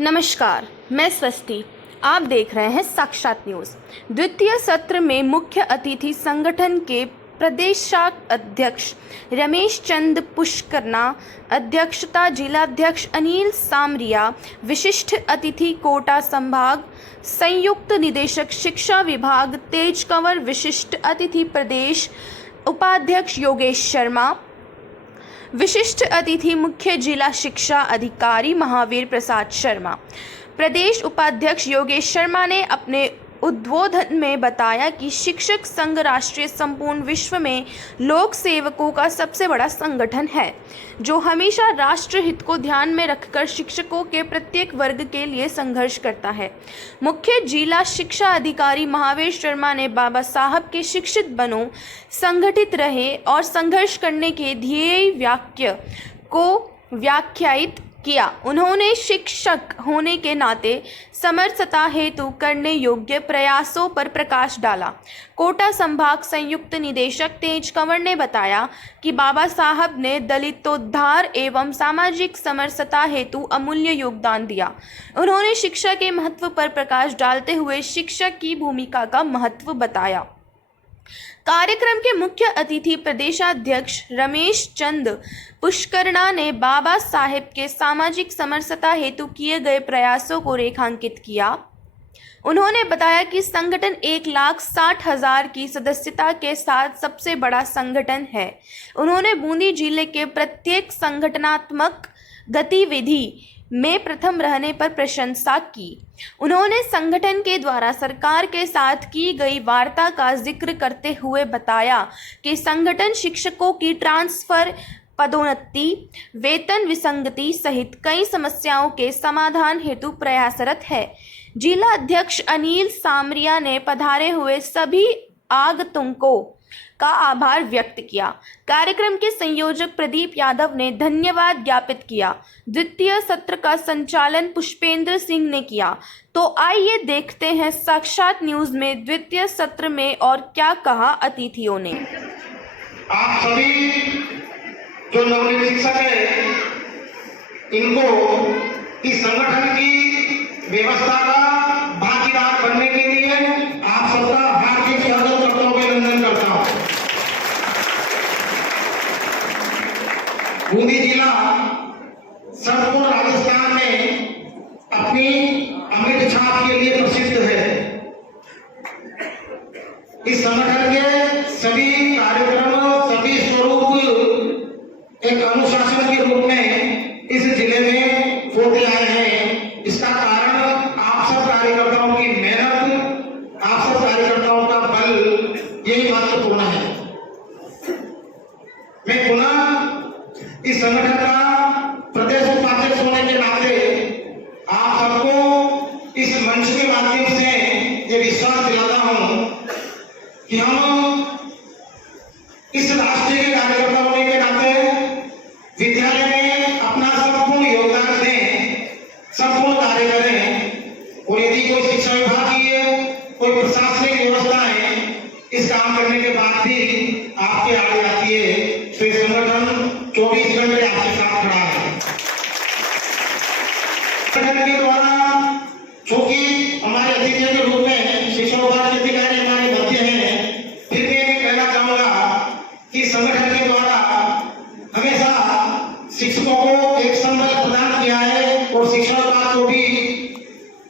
नमस्कार, मैं स्वस्ति। आप देख रहे हैं साक्षात न्यूज़। द्वितीय सत्र में मुख्य अतिथि संगठन के प्रदेशाध्यक्ष रमेश चंद पुष्करना, अध्यक्षता जिलाध्यक्ष अनिल सामरिया, विशिष्ट अतिथि कोटा संभाग संयुक्त निदेशक शिक्षा विभाग तेज कंवर, विशिष्ट अतिथि प्रदेश उपाध्यक्ष योगेश शर्मा, विशिष्ट अतिथि मुख्य जिला शिक्षा अधिकारी महावीर प्रसाद शर्मा। प्रदेश उपाध्यक्ष योगेश शर्मा ने अपने उद्बोधन में बताया कि शिक्षक संघ राष्ट्रीय संपूर्ण विश्व में लोक सेवकों का सबसे बड़ा संगठन है, जो हमेशा राष्ट्र हित को ध्यान में रखकर शिक्षकों के प्रत्येक वर्ग के लिए संघर्ष करता है। मुख्य जिला शिक्षा अधिकारी महावीर शर्मा ने बाबा साहब के शिक्षित बनो, संगठित रहे और संघर्ष करने के ध्येय वाक्य को व्याख्यायित किया। उन्होंने शिक्षक होने के नाते समरसता हेतु करने योग्य प्रयासों पर प्रकाश डाला। कोटा संभाग संयुक्त निदेशक तेज कंवर ने बताया कि बाबा साहब ने दलितोद्धार एवं सामाजिक समरसता हेतु अमूल्य योगदान दिया। उन्होंने शिक्षा के महत्व पर प्रकाश डालते हुए शिक्षक की भूमिका का महत्व बताया। कार्यक्रम के मुख्य अतिथि प्रदेशाध्यक्ष रमेश चंद पुष्करना ने बाबा साहेब के सामाजिक समरसता हेतु किए गए प्रयासों को रेखांकित किया। उन्होंने बताया कि संगठन 1,60,000 की सदस्यता के साथ सबसे बड़ा संगठन है। उन्होंने बूंदी जिले के प्रत्येक संगठनात्मक गतिविधि में प्रथम रहने पर प्रशंसा की। उन्होंने संगठन के द्वारा सरकार के साथ की गई वार्ता का जिक्र करते हुए बताया कि संगठन शिक्षकों की ट्रांसफर, पदोन्नति, वेतन विसंगति सहित कई समस्याओं के समाधान हेतु प्रयासरत है। जिला अध्यक्ष अनिल सामरिया ने पधारे हुए सभी आगंतुकों का आभार व्यक्त किया। कार्यक्रम के संयोजक प्रदीप यादव ने धन्यवाद ज्ञापित किया। द्वितीय सत्र का संचालन पुष्पेंद्र सिंह ने किया। तो आइए देखते हैं साक्षात न्यूज में द्वितीय सत्र में और क्या कहा अतिथियों ने। आप सभी जो नवनियुक्त शिक्षक हैं, इनको इस संगठन की व्यवस्था का भागीदार बनने के लिए आप सबका हार्दिक स्वागत करता हूं, अभिनंदन करता हूं। बूंदी जिला संपूर्ण राजस्थान में अपनी अमृत छाप के लिए प्रसिद्ध है। इस संगठन के सभी कार्यक्रम, सभी स्वरूप एक अनुशासन के रूप में इस जिले में होते आए हैं। इसका कारण आप सब कार्यकर्ताओं की मेहनत, आप सब कार्यकर्ताओं का बल, यही महत्वपूर्ण है। मैं पुनः इस संगठन का प्रदेश उपाध्यक्ष होने के नाते आप सबको इस मंच के माध्यम से ये विश्वास दिलाता हूं कि हम इस राष्ट्रीय के कार्यकर्ता होने के नाते विद्यालय में अपना संपूर्ण योगदान दें, संपूर्ण कार्य करें। और यदि कोई शिक्षा विभाग की है, कोई प्रशासनिक व्यवस्था है, इस काम करने के बाद भी आपके आगे आती है, तो ये संगठन 24 घंटे आपके साथ खड़ा है। संगठन के द्वारा चूंकि हमारे अतिथियों के रूप में शिक्षा विभाग के अधिकारी हमारे मध्य हैं, फिर भी मैं कहना चाहूंगा कि संगठन के द्वारा हमेशा शिक्षकों को एक संबल प्रदान किया है और शिक्षा विभाग को भी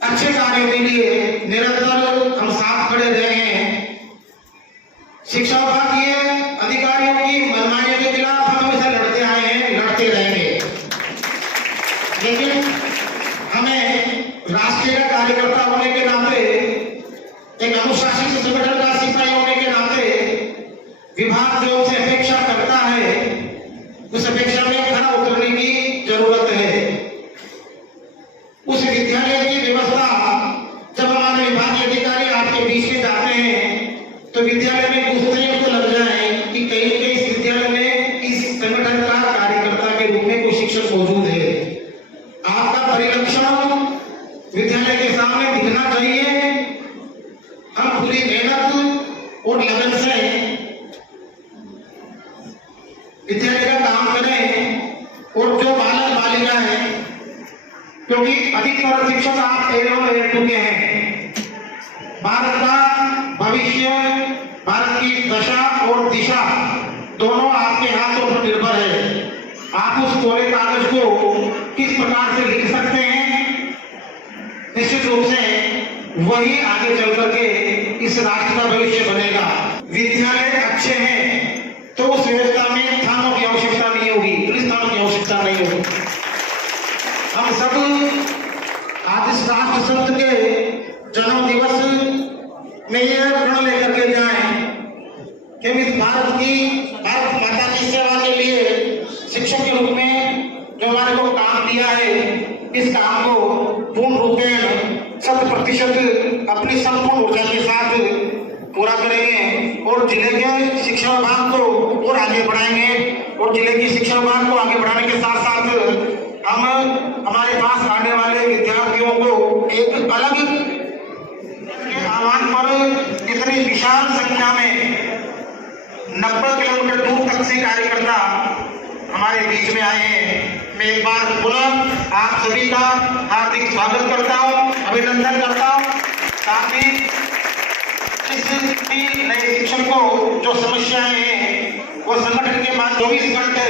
अच्छे कार्यों के लिए निरंतर हम साथ खड़े रहे हैं। शिक्षा विभाग के अधिकारियों की मनमानियों के खिलाफ हम हमेशा लड़ते आए हैं, लड़ते रहेंगे। लेकिन हमें राष्ट्रीय कार्यकर्ता होने के नाते, एक अनुशासित संगठन का सिपाही होने के नाते विभाग जो हमसे अपेक्षा करता है, उस अपेक्षा में खरा उतरने की जरूरत है। उस विद्यालय की व्यवस्था, जब हमारे विभागीय अधिकारी आपके बीच में जाते हैं तो विद्यालय में घुसते ही तो लग जाए कि कहीं कहीं इस विद्यालय में इस संगठन का कार्यकर्ता के रूप में कोई शिक्षक मौजूद है। आपका परिलक्षण विद्यालय के सामने दिखना चाहिए। हम पूरी मेहनत और लगन से विद्यालय का काम करें और जो बालक बालिका है, क्योंकि क्योंकि अधिकतर शिक्षक आप एवं एयरटू के हैं। भारत का भविष्य, भारत की दशा और दिशा दोनों आपके हाथों पर निर्भर है। आप उस कोरे कागज को किस प्रकार से लिख सकते हैं, निश्चित रूप से वही आगे चल करके इस राष्ट्र का भविष्य बनेगा। विद्यालय अच्छे हैं तो उस व्यवस्था में थानों की आवश्यकता नहीं होगी, पुलिस थानों की आवश्यकता नहीं होगी। हम सब आज इस राष्ट्र संत के जन्म दिवस में यह प्रण लेकर के जाएं कि इस भारत माता की सेवा के लिए शिक्षक के रूप में जो हमारे को काम दिया है, इस काम को पूर्ण रूपेण 100% अपनी संपूर्ण ऊर्जा के साथ पूरा करेंगे और जिले के शिक्षा विभाग को और आगे बढ़ाएंगे। और जिले की शिक्षा विभाग को आगे बढ़ाने के साथ साथ हम हमारे पास आने वाले विद्यार्थियों को एक अलग के आह्वान पर इतनी विशाल संख्या में 90 किलोमीटर दूर तक से कार्यकर्ता हमारे बीच में आए हैं। मैं एक बार पुनः आप सभी का हार्दिक स्वागत करता हूं, अभिनंदन करता हूं। साथ ही इस नए शिक्षक को जो समस्याएं हैं वो संगठन के बाद 24 घंटे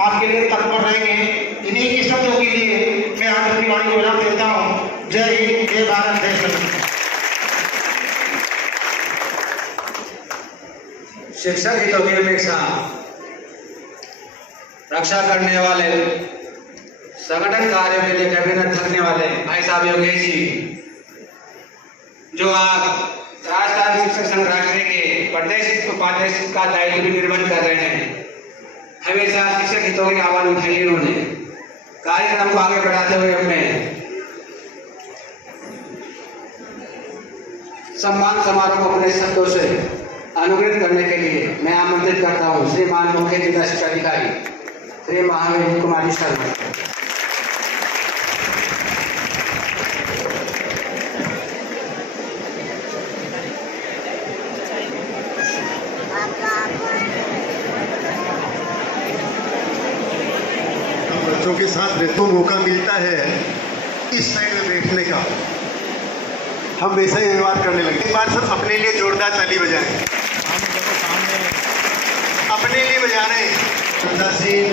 आपके लिए तत्पर रहेंगे। इन्हीं के शब्दों के लिए मैं आज अपनी वाणी को विराम देता हूँ। जय हिंद, जय भारत, जय संविधान। शिक्षक हितों की अपेक्षा रक्षा करने वाले, संगठन कार्यों के लिए कभी न थकने वाले भाई साहब योगेश जी, जो आप राजस्थान शिक्षक संघ राष्ट्रीय के प्रदेश उपाध्यक्ष का दायित्व भी निर्वहन कर रहे हैं, हमेशा शिक्षक हितों की आवाज उठाई इन्होंने। कार्यक्रम को आगे बढ़ाते हुए हमें सम्मान समारोह को अपने शब्दों से अनुग्रहित करने के लिए मैं आमंत्रित करता हूँ श्रीमान मुख्य जिला शिक्षा अधिकारी श्री महावीर कुमार जी शर्मा। बच्चों के साथ रहते मौका मिलता है इस साइड में बैठने का, हम वैसा ही व्यवहार करने लगे। एक बार सब अपने लिए जोरदार ताली बजाएं, अपने लिए बजा रहे हैं। सिंह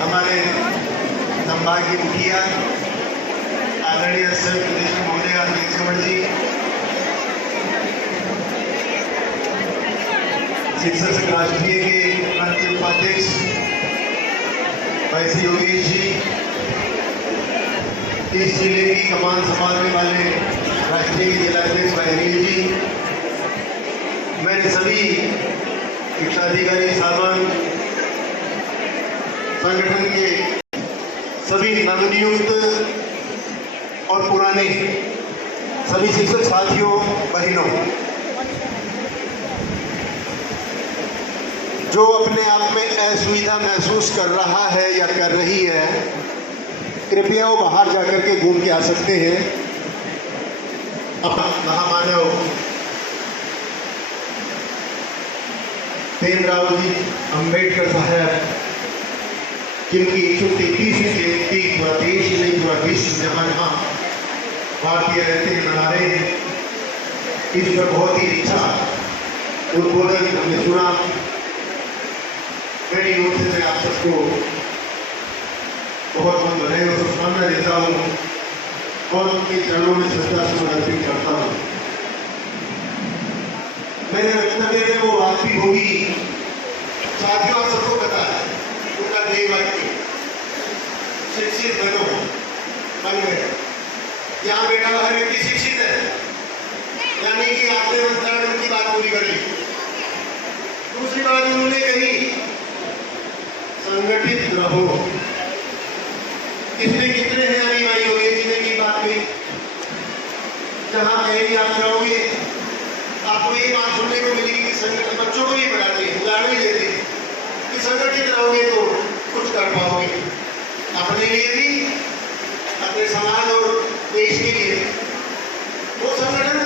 हमारे संभाग के मुखिया आदरणीय सर प्रदेश महोदय अध्यक्ष जी, शिक्षक संघ राष्ट्रीय के राष्ट्रीय उपाध्यक्ष भाई योगेश जी, इस जिले की कमान संभालने वाले राष्ट्रीय जिलाध्यक्ष भाई अनिल जी, मैंने सभी शिक्षा अधिकारी साहबान, संगठन के सभी नवनियुक्त और पुराने सभी शिक्षक साथियों बहनों, जो अपने आप में असुविधा महसूस कर रहा है या कर रही है, कृपया वो बाहर जाकर के घूम के आ सकते हैं। महामानव भीमराव जी अम्बेडकर साहब, जिनकी 133वीं जयंती पूरा देश नहीं पूरा विश्व जहाँ भारतीय रहते हैं मना रहे हैं, इस पर बहुत ही अच्छा उद्बोधन हमने सुना। मेरी ओर से मैं आप सबको बहुत बहुत बधाई और शुभकामनाएं देता हूँ और उनके चरणों में श्रद्धासुमन अर्पित करता हूँ। मैंने वक्तव्य में वो बात भी होगी, साथियों आप सबको पता है उनका ध्येय वाक्य शिक्षित बनो, बन गए। यहाँ बैठा हुआ हर व्यक्ति शिक्षित है, यानी कि आपने मंत्रालय उनकी बात पूरी कर ली। दूसरी बात उन्होंने कही संगठित रहो। इसमें कितने हैं अभी भाई योगेश जी ने की बात हुई, जहाँ कहीं आप जाओगे आपको ये बात सुनने को मिलेगी कि संगठन बच्चों को भी पढ़ाते हैं, उदाहरण भी देते हैं कि संगठित रहोगे तो कुछ कर पाओगे, अपने लिए भी, अपने समाज और देश के लिए। वो संगठन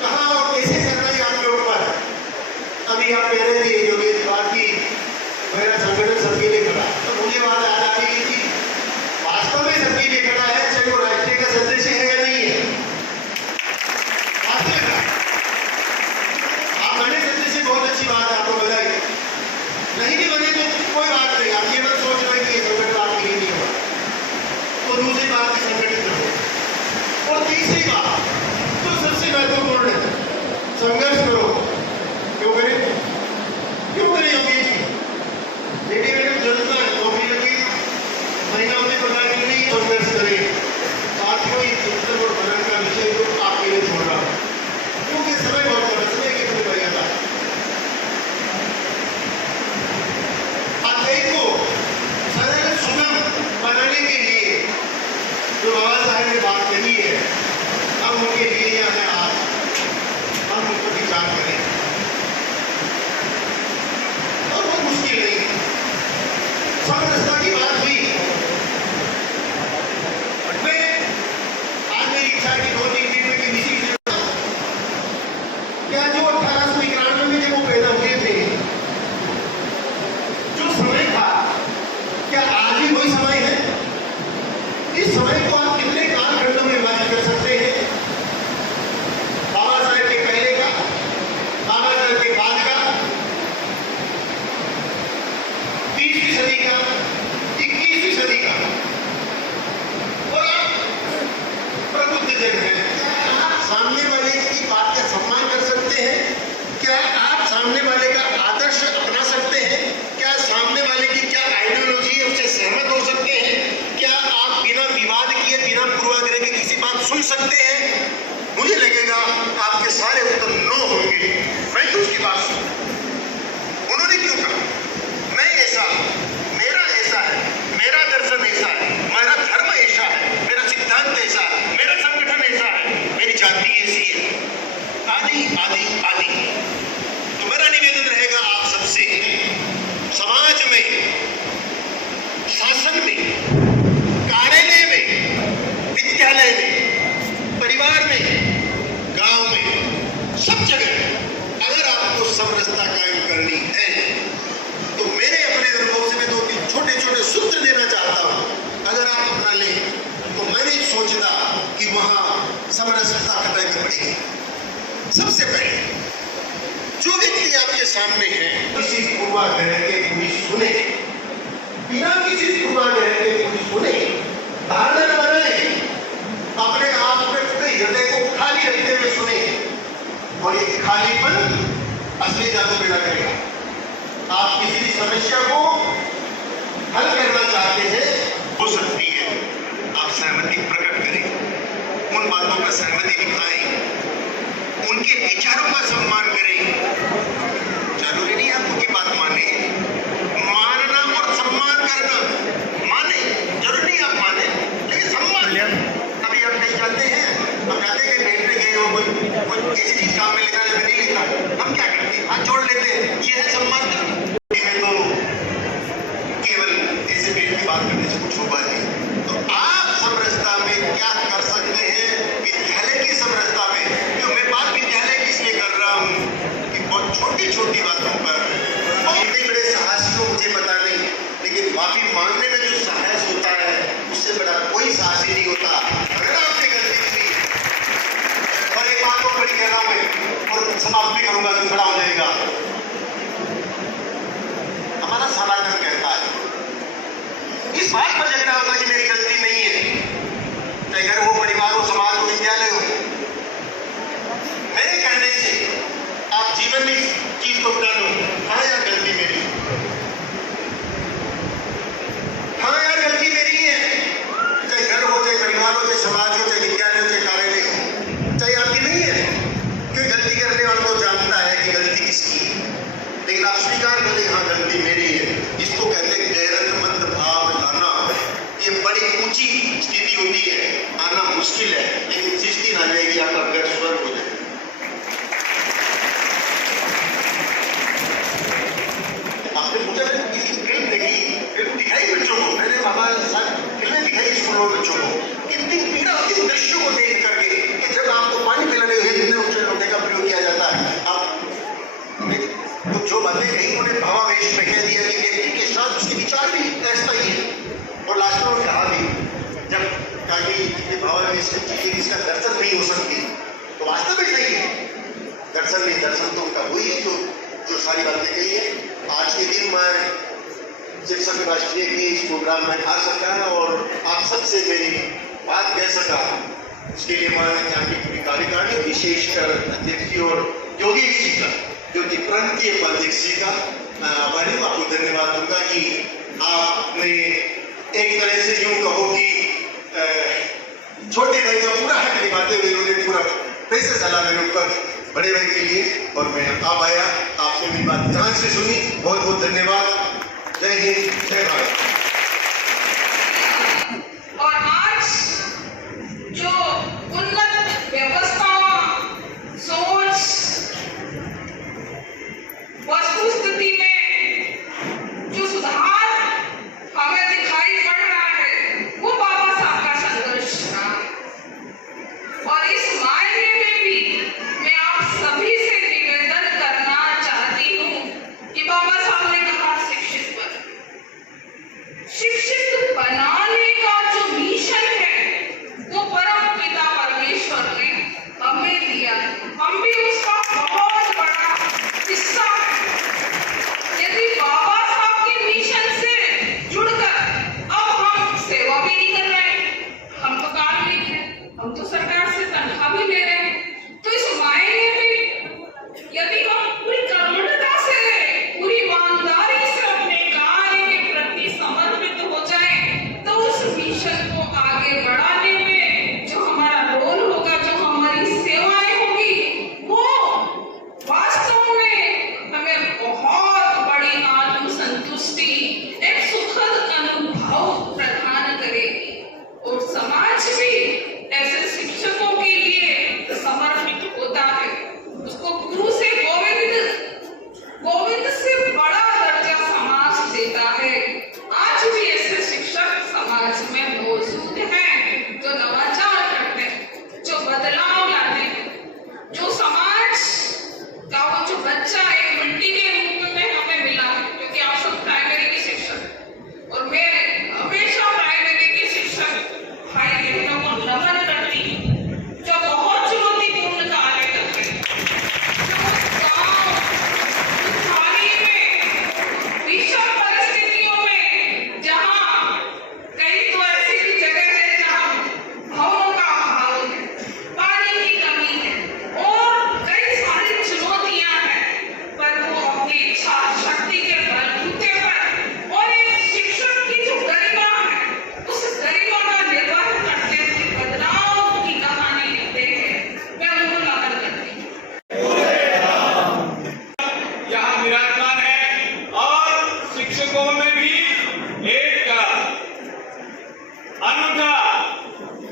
कहाँ और कैसे करना है आपके ऊपर। अभी आप कह रहे थे योगेश बात की, मेरा संगठन सबके लिए खड़ा है। समरसता की बात हुई। मैं आज मेरी इच्छा है कि 2-3 दिन में किसी से क्या जो 1891 में जब वो पैदा हुए थे, जो समय था, क्या आज भी वही समय है? इस समय को आप कितने कालखंडों में विभाजित कर सकते हैं? बाबा साहेब के पहले का, बाबा साहेब के बाद का, 20वीं सदी का, 21वीं सदी का, और प्रबुद्ध जन है। आप सामने वाले की बात का सम्मान कर सकते हैं? क्या आप सामने वाले का आदर्श अपना सकते हैं? क्या सामने वाले की क्या आइडियोलॉजी है उससे सहमत हो सकते हैं? क्या आप बिना विवाद किए, बिना पूर्वाग्रह के किसी बात सुन सकते हैं? मुझे लगेगा आपके सारे उत्तर नो होंगे। मैं क्यों उसकी बात सुनूं? उन्होंने क्यों कहा? मैं ऐसा, मेरा ऐसा है, मेरा दर्शन ऐसा है, मेरा धर्म ऐसा है, मेरा सिद्धांत ऐसा है, मेरा संगठन ऐसा है, मेरी जाति ऐसी है, आदि आदि आदि। तो मेरा निवेदन रहेगा आप सबसे, समाज में, शासन में, कार्यालय में, विद्यालय में, परिवार में, गांव में, सब जगह अगर आपको समरसता कायम करनी है तो मेरे अपने अनुभव से मैं 2-3 छोटे-छोटे सूत्र देना चाहता हूं। अगर आप अपना लें तो मैं नहीं सोचता कि वहां समरसता कतई में पड़ेगी। सबसे पहले जो व्यक्ति आपके सामने है, किसी पूर्वाग्रह के पूरी सुने, बिना किसी पूर्वाग्रह के पूरी सुने, धारणा बनाए, अपने आप में पूरे हृदय को खाली रखते हुए सुने, और ये खालीपन असली जादू पैदा करेगा। आप किसी भी समस्या को हल करना चाहते हैं, हो सकती है, आप सहमति प्रकट करें, उन बातों पर सहमति दिखाएं, उनके विचारों का सम्मान करें। जरूरी नहीं आप उनकी बात माने, मानना और सम्मान करना, माने जरूरी नहीं आप माने, लेकिन सम्मान। अभी आप कहीं जाते हैं, हम जाते हैं कहीं बैठने गए हो, कोई किसी चीज काम में लेता है, नहीं लेता, हम क्या करते हैं? हाथ जोड़ लेते हैं, ये है सम्मान करना। तो केवल ऐसे पेट की बात करने से कुछ होगा नहीं। तो आप समरसता में क्या कर सकते हैं? विद्यालय की समरसता में, क्यों मैं बात विद्यालय की इसलिए कर रहा हूं कि बहुत छोटी-छोटी बातों पर इतने बड़े साहस को मुझे पता नहीं, लेकिन माफी मांगने में जो साहस होता है उससे बड़ा कोई साहस ही नहीं होता। अगर आपने गलती की, और एक बात को बड़ी कह रहा हूं मैं, और समाप्त भी करूंगा तो बड़ा हो जाएगा। हमारा समाज कहता है, इस बात पर झगड़ा होता है कि मेरी गलती नहीं है, चाहे घर हो, परिवार हो, समाज हो, विद्यालय हो। मेरे कहने से आप जीवन में इस चीज को उठा लो, हाँ यार गलती मेरी, हाँ यार गलती मेरी है। चाहे घर हो, चाहे परिवार हो, चाहे समाज हो, चाहे विद्यालय हो, चाहे कार्यालय हो, चाहे आपकी नहीं है, क्योंकि गलती करने वाला तो जानता है कि गलती किसकी है, लेकिन आप स्वीकार कर दें, हाँ गलती मेरी है। इसको कहते हैं गैरतमंद भाव लाना। ये बड़ी ऊंची स्थिति होती है, आना मुश्किल है, लेकिन जिस दिन आ जाएगी आपका घर स्वर्ग हो जाएगा। आपने पूछा किसी फिल्म देखी, फिल्म दिखाई बच्चों को, मैंने बाबा साहब फिल्में दिखाई स्कूलों में बच्चों को, कितनी पीड़ा होती है दृश्यों को देख करके कि जब आपको पानी पिलाने हुए ऊंचे लोटे का प्रयोग किया जाता है, आप तो जो बातें कही उन्होंने भावावेश में कह दिया कि व्यक्ति के साथ उसके विचार भी ऐसा ही है, और लास्ट में कहा भी, जब कहा कि भावावेश से चीजें इसका दर्शन नहीं हो सकती, तो वास्तव में सही है, दर्शन नहीं, दर्शन तो उनका वही है जो सारी बातें कही है। आज के दिन मैं शिक्षक राष्ट्रीय की इस प्रोग्राम में आ सका और आप सबसे मेरी बात कह सका, उसके लिए मैं यहाँ की पूरी कार्यकारिणी, विशेषकर अध्यक्ष जी और योगेश जी का, जो कि प्रांतीय उपाध्यक्ष जी का, मैं आभारी हूँ, आपको धन्यवाद दूंगा कि आपने एक तरह से यूं कहो कि छोटे भाई का पूरा हक निभाते हुए उन्होंने पूरा पैसे डाला मेरे ऊपर बड़े भाई के लिए, और मैं अब आया, आपने मेरी बात ध्यान से सुनी, बहुत बहुत धन्यवाद। जय हिंद, जय भारत। और आज जो उन्नत व्यवस्था, सोच, वस्तुस्थिति में जो सुधार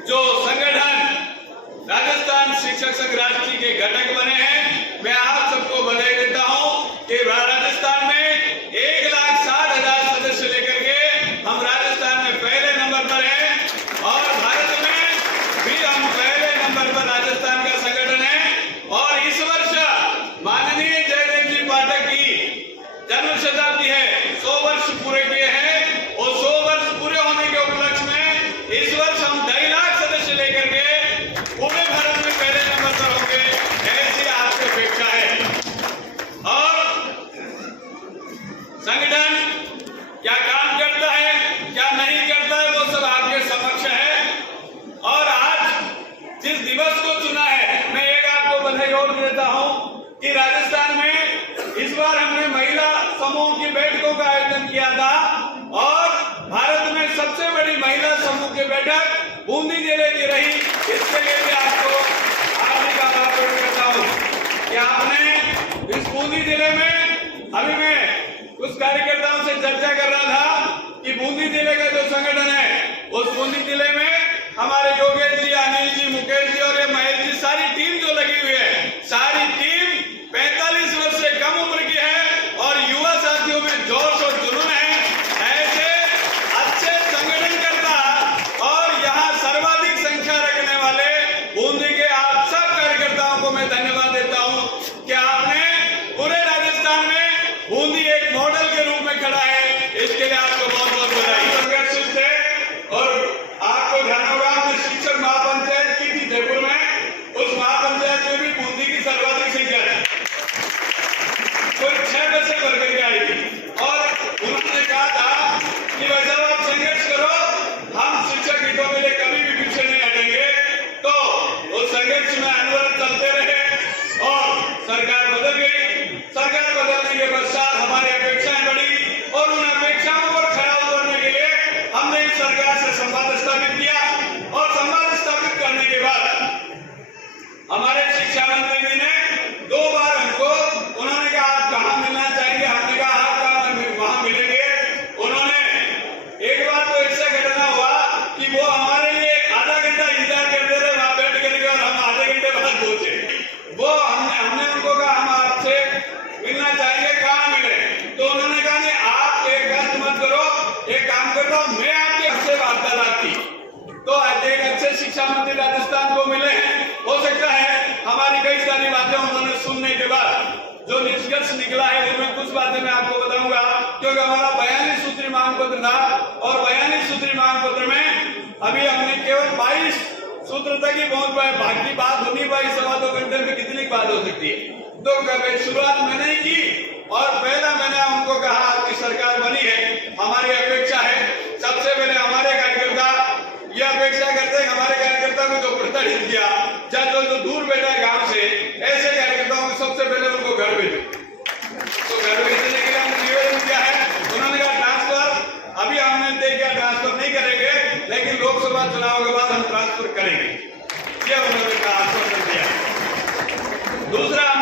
जो संगठन राजस्थान शिक्षक संघ राष्ट्रीय के घटक बने हैं, मैं आप सबको बधाई देता हूं कि राजस्थान में 1,60,000 सदस्य लेकर के हम राजस्थान में पहले नंबर पर हैं और भारत में भी हम पहले नंबर पर राजस्थान का संगठन है। और इस वर्ष माननीय जयदेव जी पाठक की जन्म शताब्दी है, 100 वर्ष पूरे किए हैं और 100 वर्ष पूरे होने के उपलक्ष्य में इस वर्ष हम 2.5 लाख सदस्य लेकर के पूरे भारत में पहले नंबर पर होंगे, ऐसी आपकी अपेक्षा है। और संगठन क्या काम करता है, क्या नहीं करता है, वो सब आपके समक्ष है। और आज जिस दिवस को चुना है, मैं एक आपको बधाई और देता हूं कि राजस्थान में इस बार हमने महिला समूह की बैठकों का आयोजन किया था और भारत में सबसे बड़ी महिला समूह की बैठक बूंदी जिले की रही। इसके लिए भी आपको हार्दिक आभार व्यक्त करता हूं कि आपने इस बूंदी जिले में, अभी मैं कुछ कार्यकर्ताओं से चर्चा कर रहा था कि बूंदी जिले का जो संगठन है, उस बूंदी जिले में हमारे योगेश जी, अनिल जी, मुकेश जी और ये महेश जी, सारी टीम जो लगी हुई है, सारी टीम 45 वर्ष से कम उम्र की है और युवा साथियों में जोश और जुनून है। ऐसे अच्छे संगठनकर्ता और यहाँ सर्वाधिक संख्या रखने वाले बूंदी के आप सब कार्यकर्ताओं को मैं धन्यवाद देता हूँ कि आपने पूरे राजस्थान में बूंदी एक मॉडल के रूप में खड़ा है। इसके लिए आपको बहुत बहुत बधाई। संगठित थे और आपको ध्यान होगा, हमने शिक्षक महापंचायत की थी जयपुर में, उस महापंचायत में भी बूंदी की सर्वाधिक संख्या है, कोई 6 बच्चे भर करके आई थी और उन्होंने कहा था कि भाई साहब आप संघर्ष करो, हम शिक्षक हितों के लिए कभी भी पीछे नहीं हटेंगे। तो उस संघर्ष में अनवरत चलते रहे और सरकार बदल गई। सरकार बदलने के पश्चात हमारी अपेक्षाएं बढ़ी और उन अपेक्षाओं पर खरा उतरने के लिए हमने इस सरकार से संवाद स्थापित किया और संवाद स्थापित करने के बाद हमारे शिक्षा मंत्री जी ने 2 बार हमको, उन्होंने कहा आप कहाँ मिलना चाहेंगे, हमने कहा आप कहाँ वहां मिलेंगे। उन्होंने एक बार तो ऐसा घटना हुआ कि वो हमारे लिए आधा घंटा इंतजार करते रहे वहां बैठ करके और हम आधे घंटे बाद पहुंचे। वो हमने उनको कहा हम आपसे मिलना चाहेंगे, कहाँ मिले। तो उन्होंने कहा नहीं, आप एक कष्ट मत करो, एक काम करता हूँ मैं आपके हमसे वार्तालाप की। तो आज एक अच्छे शिक्षा मंत्री राजस्थान को मिले हैं, हो सकता है हमारी कई सारी बातें उन्होंने सुनने के बाद जो निष्कर्ष निकला है उनमें कुछ बातें मैं आपको बताऊंगा, क्योंकि हमारा 42 सूत्री मांग पत्र था और 42 सूत्री मांग पत्र में अभी हमने केवल 22 सूत्र तक ही पहुंच पाए, बाकी बात होनी पाई। 2.25 घंटे में कितनी बात हो सकती है। तो शुरुआत मैंने ही की और पहला मैंने उनको कहा आपकी सरकार बनी है, हमारी अपेक्षा है सबसे पहले हमारे कार्यकर्ता ये अपेक्षा करते हैं हमारे कार्यकर्ता को जो प्रताड़ित किया, चाहे जो दूर बैठा है गांव से, ऐसे कार्यकर्ताओं को सबसे पहले उनको घर भेजो। तो घर भेजने के लिए हमने निवेदन किया है। उन्होंने कहा ट्रांसफर अभी हमने देखा ट्रांसफर नहीं करेंगे, लेकिन लोकसभा चुनाव के बाद हम ट्रांसफर करेंगे, यह उन्होंने कहा, आश्वासन दिया। दूसरा